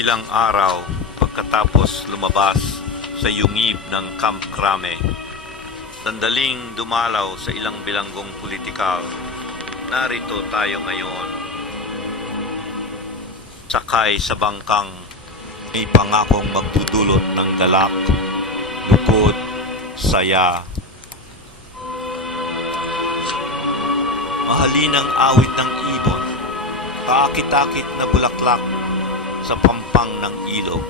Ilang araw pagkatapos lumabas sa yungib ng Camp Crame, sandaling dumalaw sa ilang bilanggong politikal, narito tayo ngayon. Sakay sa bangkang may pangakong magdudulot ng galak, lukod, saya. Mahalinang awit ng ibon, kaakit-akit na bulaklak sa pampang ng ilog.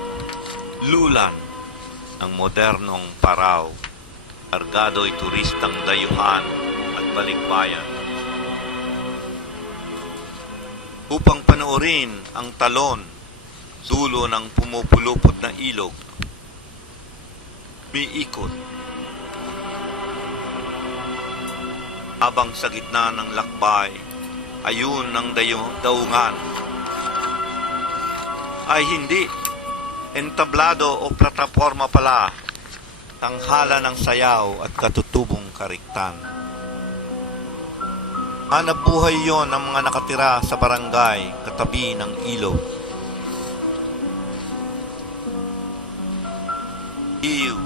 Lulan ng modernong paraw, argado'y turistang dayuhan at balikbayan. Upang panoorin ang talon, dulo ng pumupulupot na ilog, miikot. Habang sa gitna ng lakbay, ayun ng daungan, ay hindi entablado o plataforma pala tanghala ng sayaw at katutubong kariktan. Hanap buhay yon ng mga nakatira sa barangay katabi ng ilog. Iw,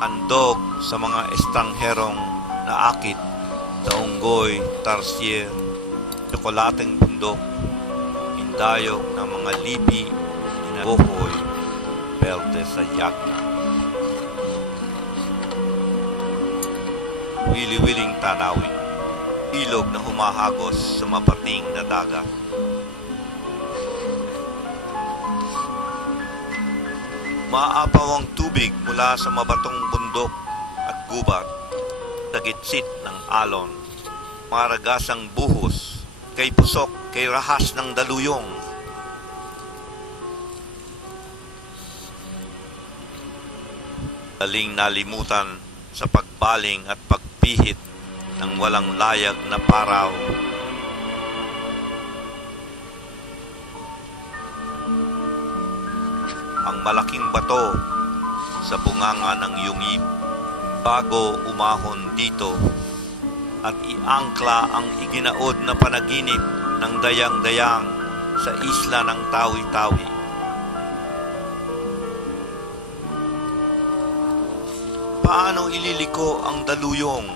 andog sa mga estrangherong naakit sa unggoy, tarsier, tsokolateng bundok, indayog ng mga lipi belde sa yagna. Wili-wiling tanawin, ilog na humahagos sa mapating na dagat. Maapaw ang tubig mula sa mabatong bundok at gubat, tagitsit ng alon, maragasang buhos, kay pusok, kay rahas ng daluyong. Daling nalimutan sa pagbaling at pagpihit ng walang layag na paraw. Ang malaking bato sa bunganga ng yungib bago umahon dito at iangkla ang iginaod na panaginip ng dayang-dayang sa isla ng Tawi-Tawi. Paano ililiko ang daluyong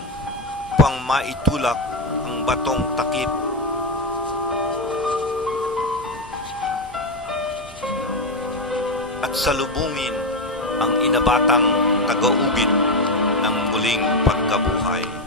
upang maitulak ang batong takip? At salubungin ang inabatang tagaubit ng muling pagkabuhay.